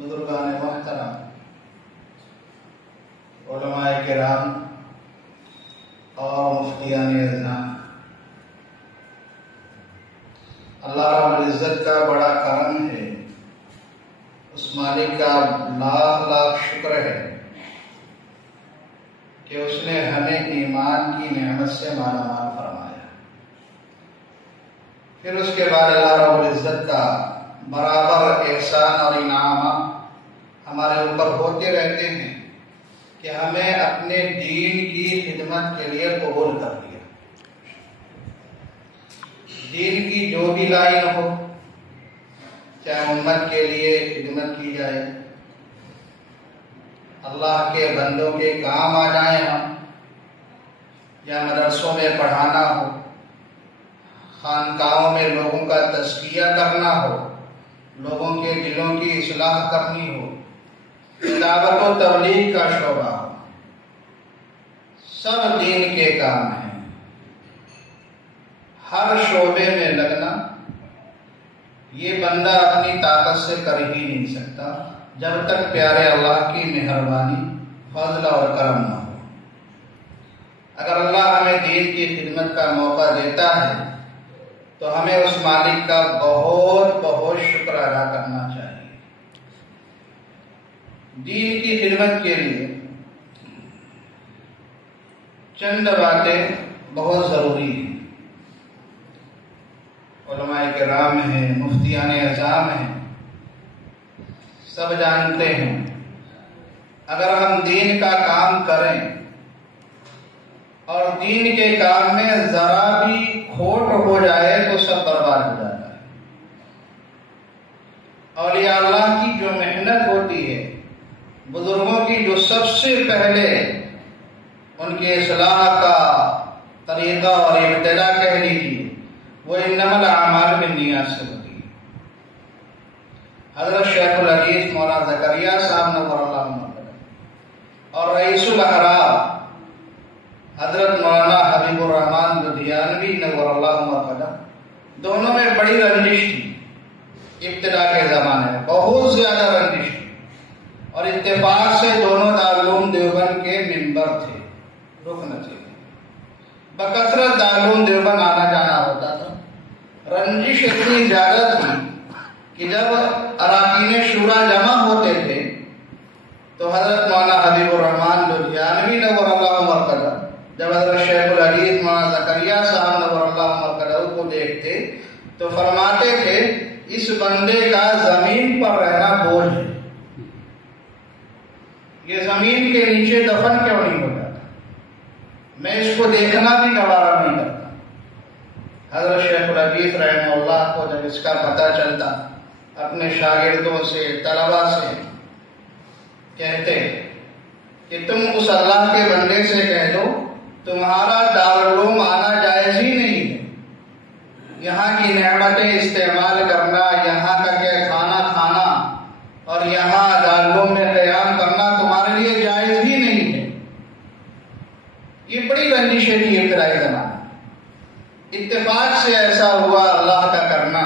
بزرگان محترم، علماء کرام اور مفتیان اعظام، اللہ رب العزت کا بڑا کرم ہے، اس مالک کا لاکھ لاکھ شکر ہے کہ اس نے ہمیں ایمان کی نعمت سے مالا مال فرمایا۔ پھر اس کے بعد اللہ رب العزت کا برابر احسان اور انعامات ہمارے اوپر ہوتے رہتے ہیں کہ ہمیں اپنے دین کی خدمت کے لیے قبول کر لیا۔ دین کی جو بھی لائن ہو، چاہے امت کے لیے خدمت کی جائے، اللہ کے بندوں کے کام آ جائیں ہم، یا مدرسوں میں پڑھانا ہو، خانقاہوں میں لوگوں کا تزکیہ کرنا ہو، لوگوں کے دلوں کی اصلاح کرنی ہو، دعوت و تبلیغ کا شعبہ ہو، سب دین کے کام ہیں۔ ہر شعبے میں لگنا یہ بندہ اپنی طاقت سے کر ہی نہیں سکتا جب تک پیارے اللہ کی مہربانی، فضل اور کرم نہ ہو۔ اگر اللہ ہمیں دین کی خدمت کا موقع دیتا ہے تو ہمیں اس مالک کا بہت بہت شکر ادا کرنا چاہیے۔ دین کی خدمت کے لیے چند باتیں بہت ضروری ہیں۔ علماء کرام ہیں، مفتیان اعظام ہیں، سب جانتے ہیں اگر ہم دین کا کام کریں اور دین کے کام میں ذرا بھی کھوٹ ہو جائے تو سب برباد ہو جاتا ہے۔ اولیاء اللہ کی جو محنت ہوتی ہے، بزرگوں کی جو سب سے پہلے ان کے اصلاح کا طریقہ اور ابتدا کہہ لیجیے، وہ انما الاعمال بالنیات سے ہوتی ہے۔ حضرت شیخ الحدیث مولانا زکریا صاحب نور اللہ مرکز اور رئیس الاحرار حضرت مولانا حبیب الرحمن لدھیانوی نور اللہ مرکز، دونوں میں بڑی رنجش تھی ابتدا کے زمانے میں، بہت زیادہ رنجش تھی، اور اتفاق سے دونوں دارالعلوم دیوبند کے ممبر تھے، رکن تھے، بکثرت دارالعلوم دیوبند آنا جانا ہوتا تھا۔ رنجش اتنی زیادہ تھی کہ جب اراکین شورا جمع ہوتے تھے تو حضرت مولانا حبیب الرحمن لدھیانوی نور اللہ مرکز جب حضرت شیخ الحدیث مولانا زکریا صاحب نور اللہ مرکز کو دیکھتے تو فرماتے تھے اس بندے کا زمین پر رہنا بوجھ ہے، یہ زمین کے نیچے دفن کیوں نہیں ہو جاتا، میں اس کو دیکھنا بھی گوارا نہیں کرتا۔ حضرت شیخ الحدیث رحمہ اللہ کو جب اس کا پتہ چلتا، اپنے شاگردوں سے، طلباء سے کہتے کہ تم اس اللہ کے بندے سے کہہ دو تمہارا دارالعلوم آنا جائز ہی نہیں ہے، یہاں کی نعمتیں استعمال کرنا، یہاں کا کھانا کھانا اور یہاں دارالعلوم میں قیام کرنا تمہارے لیے جائز ہی نہیں ہے۔ یہ بڑی رنجشیں تھی ابتدائی زمانے۔ اتفاق سے ایسا ہوا اللہ کا کرنا،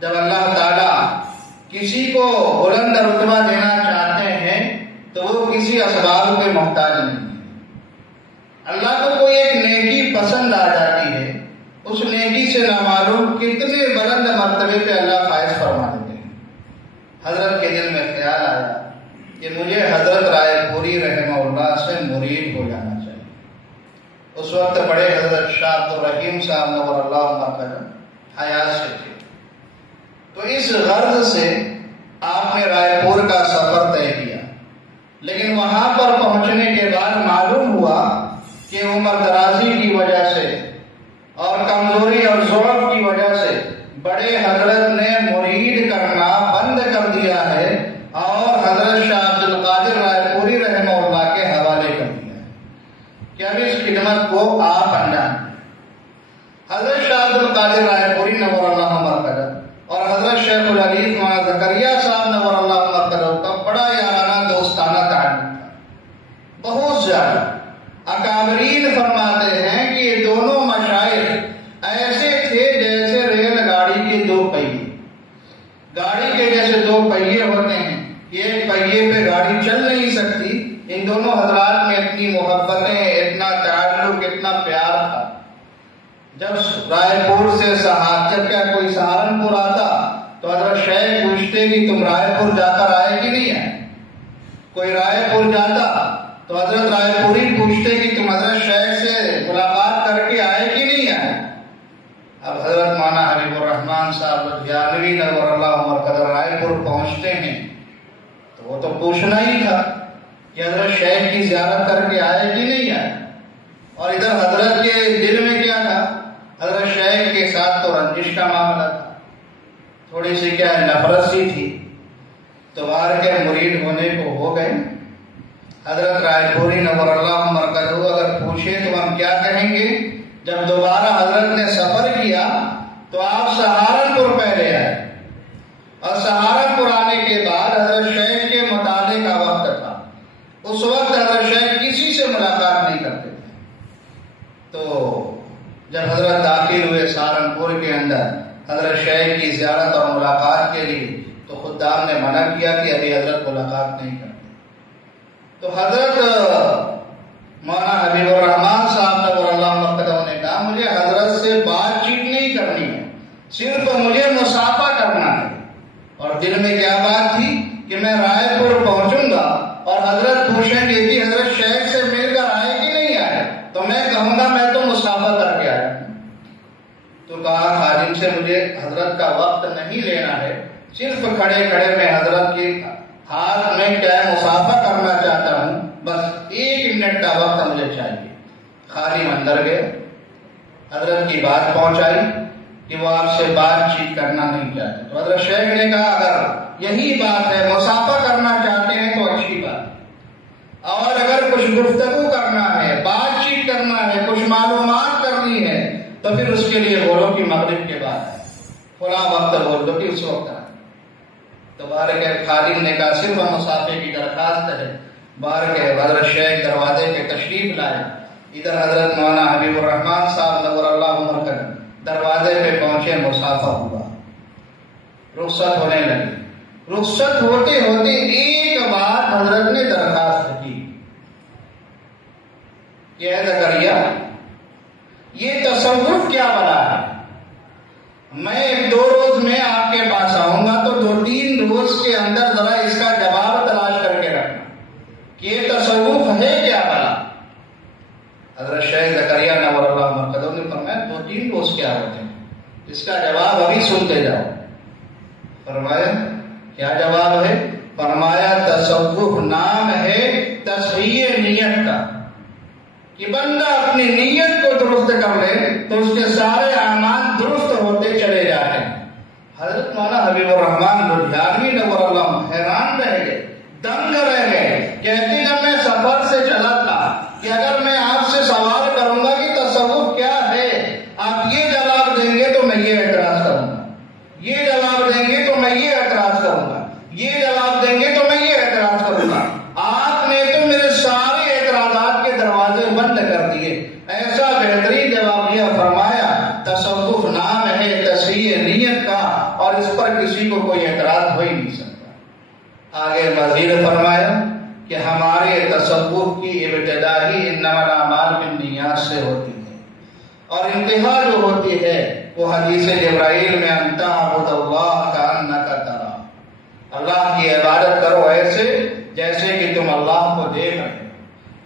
جب اللہ تعالیٰ کسی کو بلند رتبہ دینا چاہتے ہیں تو وہ کسی اسباب کے محتاج نہیں ہے۔ اللہ کو کوئی ایک نیکی پسند آ جاتی ہے، اس نیکی سے نامعلوم کتنے بلند مرتبے پہ اللہ فائز فرما دیتے ہیں۔ حضرت کے دل میں خیال آیا کہ مجھے حضرت رائے پوری رحمہ اللہ سے مرید ہو جانا چاہیے۔ اس وقت بڑے حضرت شاہ عبد الرحیم صاحب نور اللہ مرکز حیات سے تھے، تو اس غرض سے آپ نے رائے پور کا سفر طے کیا، لیکن وہاں پر پہنچنے کے بعد معلوم ہوا کہ عمر درازی کی وجہ سے اور کمزوری اور ضعف کی وجہ سے بڑے حضرت نے مرید کرنا بند کر دیا ہے اور حضرت شاہ عبد القادر رائے پوری رحمہ اللہ کے حوالے کر دیا ہے کہ اب اس خدمت کو آپ انجام دیں۔ حضرت شاہ عبد القادر رائے پوری نور اللہ مرکز اور حضرت شیخ الحدیث مولانا زکریا صاحب نور اللہ مرکز کا بڑا یارانہ دوستانہ تعلق تھا، بہت زیادہ۔ اکابرین فرماتے ہیں کہ یہ دونوں مشائخ ایسے تھے جیسے ریل گاڑی کے دو پہیے، گاڑی کے جیسے دو پہیے ہوتے ہیں ایک پہیے پہ گاڑی چل نہیں سکتی. ان دونوں حضرات میں اتنی محبتیں، اتنا تعلق، اتنا پیار تھا. جب رائے پور سے جب کیا کوئی سہارنپور آتا تو حضرت شیخ پوچھتے کہ تم رائے پور جا کر آئے کہ نہیں آئے. کوئی رائے پور جاتا تو حضرت رائے پوری پوچھتے کہ تم حضرت شیخ سے ملاقات کر کے آئے کہ نہیں آئے. اب حضرت مولانا حبیب الرحمان صاحب لدھیانوی نور اللہ مرکز رائے پور پہنچتے ہیں تو وہ تو پوچھنا ہی تھا کہ حضرت شیخ کی زیارت کر کے آئے کہ نہیں آئے. اور ادھر حضرت کے دل میں کیا تھا؟ حضرت شیخ کے ساتھ تو رنجش کا معاملہ تھا، تھوڑی سی کیا نفرت سی تھی. تو بار کے مرید ہونے کو ہو گئے. حضرت رائے پوری نور اللہ مرکز اگر پوچھے تو ہم کیا کہیں گے؟ جب دوبارہ حضرت نے سفر کیا تو آپ سہارنپور پہلے آئے، اور سہارنپور آنے کے بعد حضرت شیخ کے مطالعے کا وقت تھا. اس وقت حضرت شیخ کسی سے ملاقات نہیں کرتے تھے. تو جب حضرت داخل ہوئے سہارنپور کے اندر حضرت شیخ کی زیارت اور ملاقات کے لیے تو خدام نے منع کیا کہ ابھی حضرت ملاقات نہیں کرتے. تو حضرت مولانا حبیب الرحمان صاحب نور اللہ مرکزہ نے کہا مجھے حضرت سے بات چیت نہیں کرنی ہے، صرف مجھے مصافحہ کرنا ہے. اور دل میں کیا بات تھی کہ میں رائے پور پہنچوں گا اور حضرت پوچھیں گے کہ حضرت شیخ سے مل کر آئے کہ نہیں آئے، تو میں کہوں گا میں تو مصافحہ کر کے آیا. تو کہا خادم سے مجھے حضرت کا وقت نہیں لینا ہے، صرف کھڑے کھڑے میں حضرت کے ہاتھ میں کیا مصافحہ کرنا چاہتا ہوں، بس 1 منٹ کا وقت مجھے چاہیے. خادم اندر گئے، حضرت کی بات پہنچائی کہ وہ آپ سے بات چیت کرنا نہیں چاہتے. تو حضرت شیخ نے کہا اگر یہی بات ہے، مصافحہ کرنا چاہتے ہیں تو اچھی بات، اور اگر کچھ گفتگو کرنا ہے، بات چیت کرنا ہے، کچھ معلومات کرنی ہے تو پھر اس کے لیے بولو کہ مغرب کے بعد ہے، فلاں وقت بول دو کہ اس وقت ہے. تو باہر کے خادم نے کہا صرف مصافحے کی درخواست ہے. باہر کے حضرت شیخ دروازے پہ تشریف لائے. ادھر حضرت مولانا حبیب الرحمان صاحب نور اللہ مرکز دروازے پہ پہنچے، مصافحہ ہوا، رخصت ہونے لگی. رخصت ہوتے ہوتے ایک بات حضرت نے درخواست کی کہ اے زکریا یہ تصوف کیا بنا ہے؟ میں 2 روز میں آپ کے پاس آؤں گا تو 2-3 روز کے اندر ذرا اس کا جواب تلاش کر کے رکھنا کہ یہ تصوف ہے کیا بنا. حضرت شیخ زکریا نور اللہ مرکز نے فرمایا 2-3 روز کیا ہوتے ہیں، اس کا جواب ابھی سنتے جاؤ. فرمایا کیا جواب ہے؟ فرمایا تصوف نام ہے تصحیح نیت کا، کہ بندہ اپنی نیت کو درست کر لے تو اس کے سارے اعمال درست ہوتے چلے جاتے ہیں. حضرت مولانا حبیب الرحمان لدھیانوی نور اللہ حیران رہ گئے، دنگ رہ گئے. کہتے جب میں سفر سے چلا تھا کہ اگر میں آپ سے سوال کروں گا کہ تصوف کیا ہے، آپ یہ جواب دیں گے تو میں یہ اعتراض کروں گا، یہ جواب دیں گے تو میں یہ اعتراض کروں گا، یہ جواب دیں گے تو میں یہ اعتراض کروں گا. آپ نے تو میرے سارے اعتراضات کے دروازے بند کر دیے. ایسا بہترین جواب دیا. فرمایا تصوف نام ہے تصحیح نیت کا، اور اس پر کسی کو کوئی اعتراض ہو ہی نہیں سکتا. آگے مزید فرمایا کہ ہمارے تصوف کی ابتدا ہی انما الاعمال بالنیات سے ہوتی ہے، اور انتہا جو ہوتی ہے وہ حدیث جبرائیل میں ان تعبد اللہ کأنک تراہ، اللہ کی عبادت کرو ایسے جیسے کہ تم اللہ کو دیکھ رہے ہو.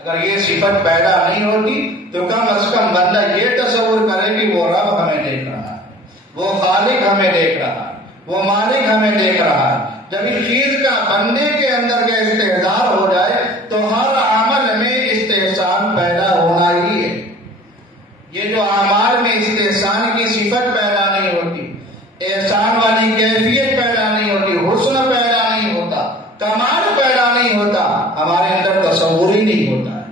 اگر یہ صفت پیدا نہیں ہوتی تو کم از کم بندہ یہ تصور کرے کہ وہ رب ہمیں دیکھ رہا ہے، وہ خالق ہمیں دیکھ رہا ہے، وہ مالک ہمیں دیکھ رہا ہے. جب اس چیز کا بندے کے اندر کا استحضار ہو جائے تو ہر عمل میں استحسان پیدا ہونا ہی ہے. یہ جو اعمال میں استحسان کی صفت پیدا نہیں ہوتی، احسان والی کیفیت پیدا نہیں ہوتی، حسن پیدا نہیں ہوتا، کمال پیدا نہیں ہوتا، ہمارے اندر تصور ہی نہیں ہوتا ہے.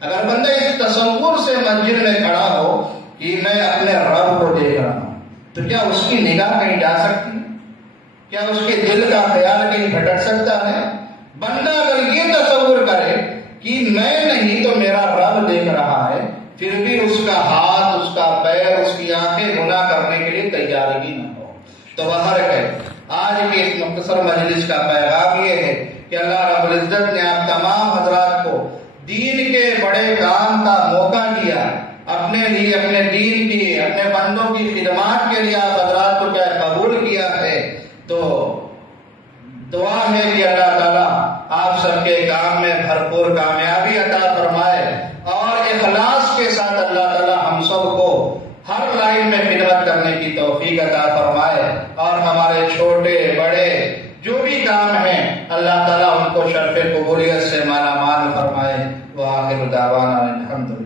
اگر بندہ اس تصور سے مسجد میں کھڑا ہو کہ میں اپنے رب کو دیکھ رہا ہوں تو کیا اس کی نگاہ کہیں جا سکتی ہے؟ کیا اس کے دل کا خیال کہیں بھٹک سکتا ہے؟ بندہ اگر یہ تصور کرے کہ میں نہیں تو میرا رب دیکھ رہا ہے، پھر بھی اس کا ہاتھ، اس کا پیر، اس کی آنکھیں گناہ کرنے کے لیے تیار ہی نہ ہو، تو باہر کہ آج کی اس مختصر مجلس کا پیغام یہ ہے کہ اللہ رب العزت نے آپ تمام حضرات کو دین کے بڑے کام کا موقع دیا، اپنے لیے، اپنے دین کی، اپنے بندوں کی خدمات کے لیے آپ حضرات کو کیا قبول کیا ہے۔ تو دعا ہے کہ اللہ تعالیٰ آپ سب کے کام میں بھرپور کامیابی عطا فرمائے، اور اخلاص کے ساتھ اللہ تعالیٰ ہم سب کو ہر لائن میں خدمت کرنے کی توفیق عطا فرمائے، اور ہمارے چھوٹے بڑے جو بھی کام ہیں اللہ تعالیٰ ان کو شرف قبولیت سے مالا مال فرمائے۔ وآخر دعوانا الحمدللہ۔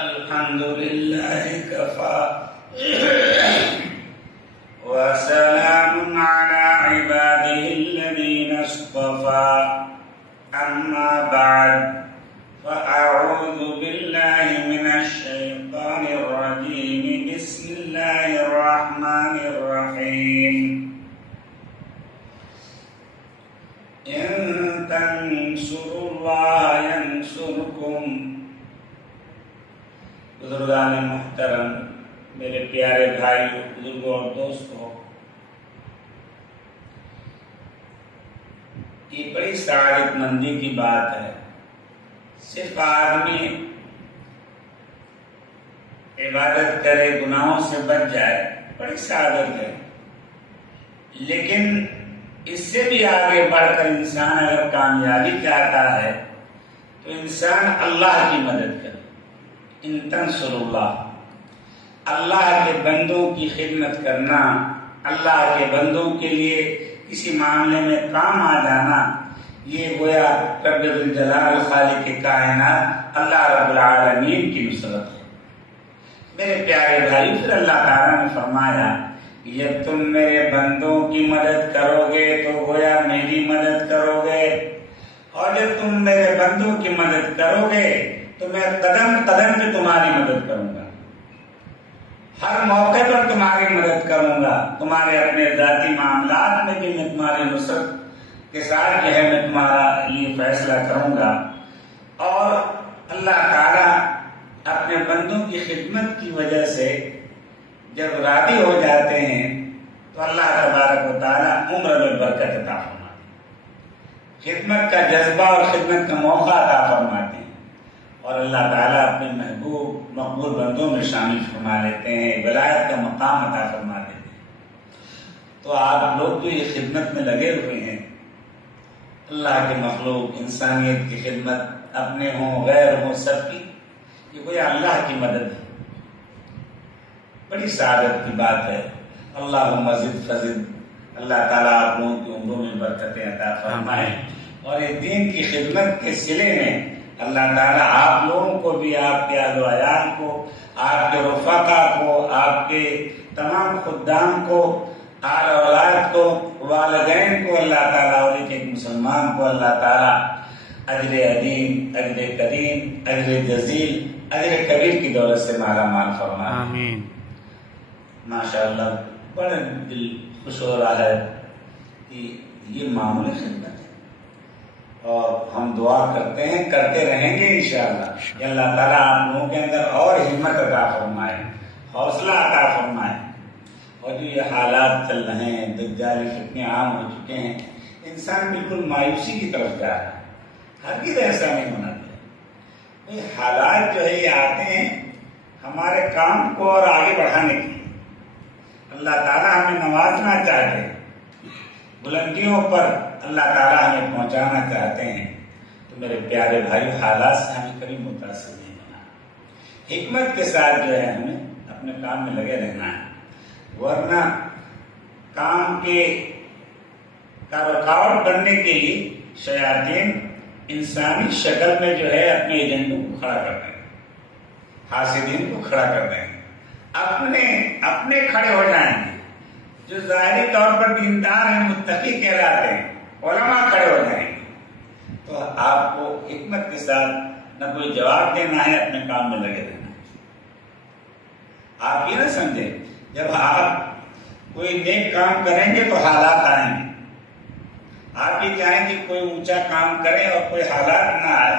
الحمد لله كفى وسلام على عباده الذين اصطفى أما بعد فأعوذ بالله من الشيطان الرجيم بسم الله الرحمن الرحيم إن تنصروا الله ينصركم۔ بزرگان محترم، میرے پیارے بھائیوں، بزرگوں اور دوستوں، یہ بڑی سعادت مندی کی بات ہے۔ صرف آدمی عبادت کرے، گناہوں سے بچ جائے، بڑی سعادت ہے، لیکن اس سے بھی آگے بڑھ کر انسان اگر کامیابی چاہتا ہے تو انسان اللہ کی مدد کرے۔ ان تنصر اللہ، اللہ کے بندوں کی خدمت کرنا، اللہ کے بندوں کے لیے کسی معاملے میں کام آ جانا، یہ گویا رب الجلال خالق کائنات اللہ رب العالمین کی نصرت ہے۔ میرے پیارے بھائی، پھر اللہ تعالیٰ نے فرمایا کہ جب تم میرے بندوں کی مدد کرو گے تو گویا میری مدد کرو گے، اور جب تم میرے بندوں کی مدد کرو گے تو میں قدم قدم پہ تمہاری مدد کروں گا، ہر موقع پر تمہاری مدد کروں گا، تمہارے اپنے ذاتی معاملات میں بھی میں تمہاری نصرت کے ساتھ جو ہے میں تمہارا یہ فیصلہ کروں گا۔ اور اللہ تعالیٰ اپنے بندوں کی خدمت کی وجہ سے جب راضی ہو جاتے ہیں تو اللہ تبارک و تعالیٰ عمر میں برکت عطا فرماتے ہیں، خدمت کا جذبہ اور خدمت کا موقع عطا فرماتے ہیں، اور اللہ تعالیٰ اپنے محبوب مقبول بندوں میں شامل فرما لیتے ہیں، ولایت کا مقام عطا فرما دیتے ہیں۔ تو آپ لوگ جو یہ خدمت میں لگے ہوئے ہیں، اللہ کے مخلوق، انسانیت کی خدمت، اپنے ہوں غیر ہوں سب کی، یہ کوئی اللہ کی مدد ہے، بڑی سعادت کی بات ہے۔ اللہم زد فزد، اللہ تعالیٰ آپ لوگوں کی عمروں میں برکتیں عطا فرمائے، اور اس دین کی خدمت کے صلے میں اللہ تعالیٰ آپ لوگوں کو بھی، آپ کے اہل و عیال کو، آپ کے رفقا کو، آپ کے تمام خدام کو، آل اولاد کو، والدین کو اللہ تعالیٰ، اور ایک ایک مسلمان کو اللہ تعالیٰ اجر عظیم، اجر کریم، اجر جزیل، اجر کبیر کی دولت سے مالا مال فرمائے۔ آمین۔ ماشاءاللہ، بڑا دل خوش ہو رہا ہے کہ یہ معمولی خدمت ہے، اور ہم دعا کرتے ہیں، کرتے رہیں گے انشاءاللہ کہ اللہ تعالیٰ آپ لوگوں کے اندر اور ہمت عطا فرمائے، حوصلہ عطا فرمائے۔ اور جو یہ حالات چل رہے ہیں، دجال فتنے عام ہو چکے ہیں، انسان بالکل مایوسی کی طرف جا رہا ہے، ہرگز ایسا نہیں ہونا چاہیے۔ یہ حالات جو ہے یہ آتے ہیں ہمارے کام کو اور آگے بڑھانے کے لیے، اللہ تعالیٰ ہمیں نوازنا چاہتے ہیں، بلندیوں پر اللہ تعالیٰ ہمیں پہنچانا چاہتے ہیں۔ تو میرے پیارے بھائی، حالات سے ہمیں کبھی متاثر نہیں ہونا، حکمت کے ساتھ جو ہے ہمیں اپنے کام میں لگے رہنا ہے، ورنہ کام کا رکاوٹ بننے کے لیے شیاطین انسانی شکل میں جو ہے اپنے ایجنٹوں کو کھڑا کر دیں گے، حاسدین کو کھڑا کر دیں گے، اپنے کھڑے ہو جائیں گے، جو ظاہری طور پر دیندار ہیں، متقی کہلاتے ہیں، علماء کھڑے ہو جائیں گے۔ تو آپ کو حکمت کے ساتھ نہ کوئی جواب دینا ہے، اپنے کام میں لگے رہنا ہے۔ آپ یہ نہ سمجھیں جب آپ کوئی نیک کام کریں گے تو حالات آئیں گے، آپ یہ چاہیں کہ کوئی اونچا کام کریں اور کوئی حالات نہ آئے،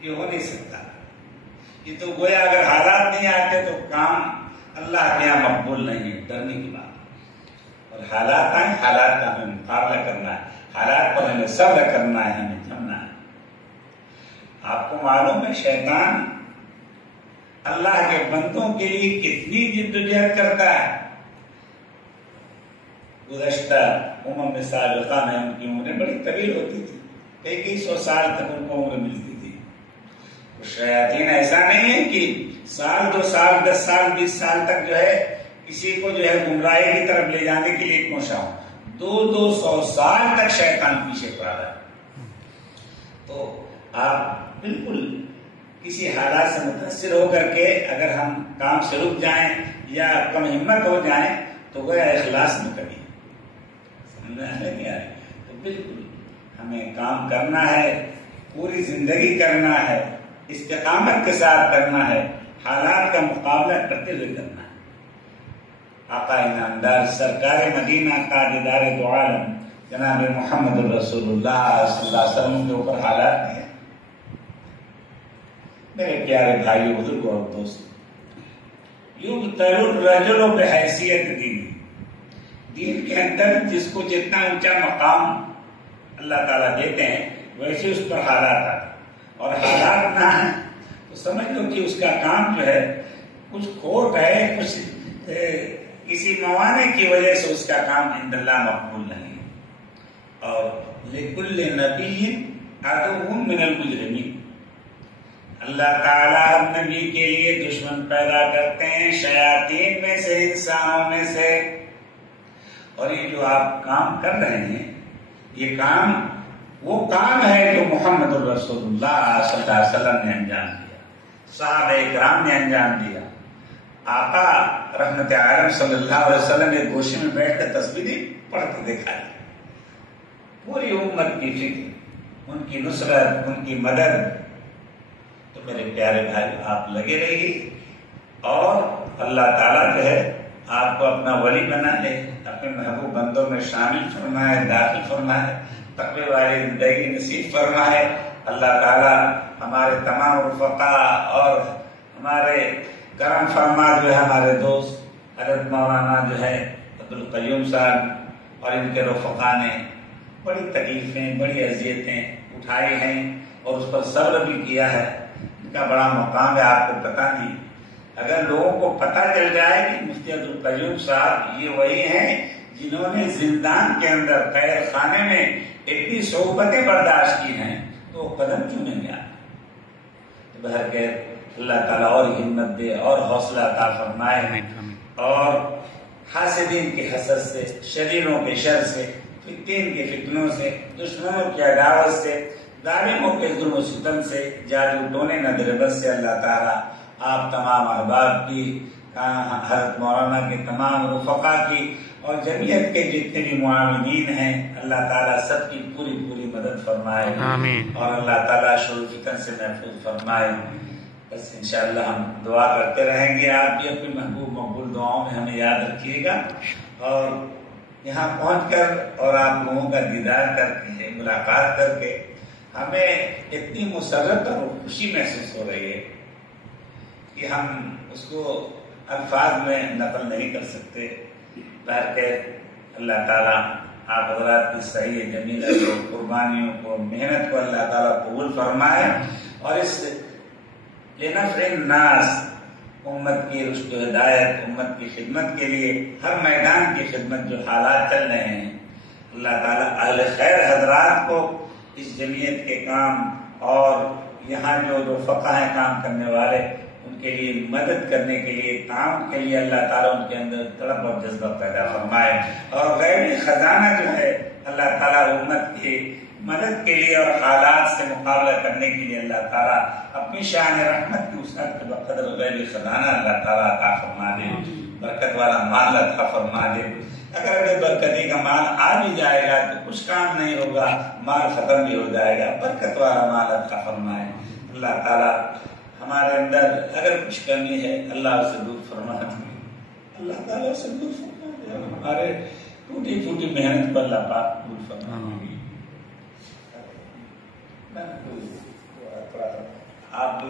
یہ ہو نہیں سکتا۔ یہ تو گویا اگر حالات نہیں آتے تو کام اللہ کے یہاں مقبول نہیں ہے، ڈرنے کی بات۔ اور حالات آئیں، حالات کا ہمیں مقابلہ کرنا ہے، حالات پر ہمیں صبر کرنا ہے، ہمیں تھمنا ہے۔ آپ کو معلوم ہے شیطان اللہ کے بندوں کے لیے کتنی جدوجہد کرتا ہے۔ گزشتہ میں سابقہ میں ان کی عمریں بڑی طویل ہوتی تھی، کئی سو سال تک ان کو عمر ملتی تھی۔ شیاطین ایسا نہیں ہے کہ سال 2 سال 10 سال 20 سال تک جو ہے کسی کو جو ہے گمراہی کی طرف لے جانے کے لیے کوشاں ہو، 200 سال تک شیطان پیچھے پڑا رہا ہے۔ تو آپ بالکل کسی حالات سے متاثر ہو کر کے اگر ہم کام سے رک جائیں یا کم ہمت ہو جائیں تو گویا اخلاص میں کمی سمجھ میں نہیں آ رہی۔ تو بالکل ہمیں کام کرنا ہے، پوری زندگی کرنا ہے، استقامت کے ساتھ کرنا ہے، حالات کا مقابلہ کرتے ہوئے کرنا ہے۔ آقا انعامدار سرکار مدینہ تاجدار دو عالم جناب محمد رسول اللہ صلی اللہ علیہ وسلم کے اوپر حالات نہیں ہیں۔ میرے پیارے بھائیو، بزرگوں اور دوستوں، یبتلی الرجل بحیثیت دین، دین کے اندر جس کو جتنا اونچا مقام اللہ تعالیٰ دیتے ہیں ویسے اس پر حالات آتے ہیں، اور حالات نہ ہیں تو سمجھ لو کہ اس کا کام جو ہے کچھ کھوٹ ہے، کچھ کسی موانع کی وجہ سے اس کا کام عند اللہ مقبول نہیں ہے۔ اور لکل نبی عدو من المجرمین، اللہ تعالیٰ ہر نبی کے لیے دشمن پیدا کرتے ہیں، شیاطین میں سے، انسانوں میں سے۔ اور یہ جو آپ کام کر رہے ہیں، یہ کام وہ کام ہے جو محمد الرسول اللہ صلی اللہ علیہ وسلم نے انجام دیا، صحابہ اکرام نے انجام دیا۔ آقا رحمت عالم صلی اللہ علیہ وسلم ایک گوشے میں بیٹھ کر تسبیح پڑھتے دکھائی، پوری امت کی فکر، ان کی نصرت، ان کی مدد۔ تو میرے پیارے بھائی، آپ لگے رہیے اور اللہ تعالیٰ جو ہے آپ کو اپنا ولی بنا لے، اپنے محبوب بندوں میں شامل فرمائے، داخل فرمائے، تقوی والی زندگی نصیب فرمائے۔ اللہ تعالیٰ ہمارے تمام رفقا اور ہمارے کرم فرما جو ہے ہمارے دوست حضرت مولانا جو ہے عبدالقیوم صاحب اور ان کے رفقا نے بڑی تکلیفیں، بڑی اذیتیں اٹھائی ہیں اور اس پر صبر بھی کیا ہے۔ ان کا بڑا مقام ہے، آپ کو پتہ نہیں۔ اگر لوگوں کو پتہ چل جائے کہ مفتی عبدالقیوم صاحب یہ وہی ہیں جنہوں نے زندان کے اندر، قید خانے میں اتنی صحبتیں برداشت کی ہیں، تو وہ قدم کیوں نہیں گیا؟ بہرکیف اللہ تعالیٰ اور ہمت دے اور حوصلہ عطا فرمائے، اور حاسدین کی حسد سے، شریروں کے شر سے، فتین کے فتنوں سے، دشمنوں کی عداوت سے، ظالموں کے ظلم و ستم سے، جادو ٹونے ندربت سے اللہ تعالیٰ آپ تمام احباب کی، حضرت مولانا کے تمام رفقا کی اور جمعیت کے جتنے بھی معاونین ہیں، اللہ تعالیٰ سب کی پوری مدد فرمائے، اور اللہ تعالیٰ شرور فتن سے محفوظ فرمائے۔ بس انشاءاللہ ہم دعا کرتے رہیں گے، آپ بھی اپنی محبوب مقبول دعاؤں میں ہمیں یاد رکھیے گا، اور یہاں پہنچ کر اور آپ لوگوں کا دیدار کر کے، ملاقات کر کے ہمیں اتنی مسرت اور خوشی محسوس ہو رہی ہے کہ ہم اس کو الفاظ میں نقل نہیں کر سکتے۔ بہرکیف اللہ تعالیٰ آپ حضرات کی صحیح جمیل قربانیوں کو، محنت کو اللہ تعالیٰ قبول فرمائے، اور اس لنفع الناس، امت کی رشد و ہدایت، امت کی خدمت کے لیے ہر میدان کی خدمت جو حالات چل رہے ہیں، اللہ تعالیٰ اہل خیر حضرات کو اس جمعیت کے کام اور یہاں جو رفقا ہیں کام کرنے والے، ان کے لیے مدد کرنے کے لیے، تعاون کے لیے اللہ تعالیٰ ان کے اندر تڑپ اور جذبہ پیدا فرمائے، اور غیبی خزانہ جو ہے اللہ تعالیٰ امت کے مدد کے لیے اور حالات سے مقابلہ کرنے کے لیے اللہ تعالیٰ اپنی شان رحمت کی وسعت کے بقدر غیب خزانہ اللہ تعالیٰ عطا فرما دے، برکت والا مال عطا فرما دے۔ اگر بے برکتی کا مال آ بھی جائے گا تو کچھ کام نہیں ہوگا، مال ختم بھی ہو جائے گا، برکت والا مال عطا فرمائے اللہ تعالیٰ۔ ہمارے اندر اگر کچھ کمی ہے اللہ اسے دور فرما دے، اللہ تعالیٰ اسے دور فرما دے، ہمارے ٹوٹی پھوٹی محنت پر اللہ پاک دور فرما دے۔ آپ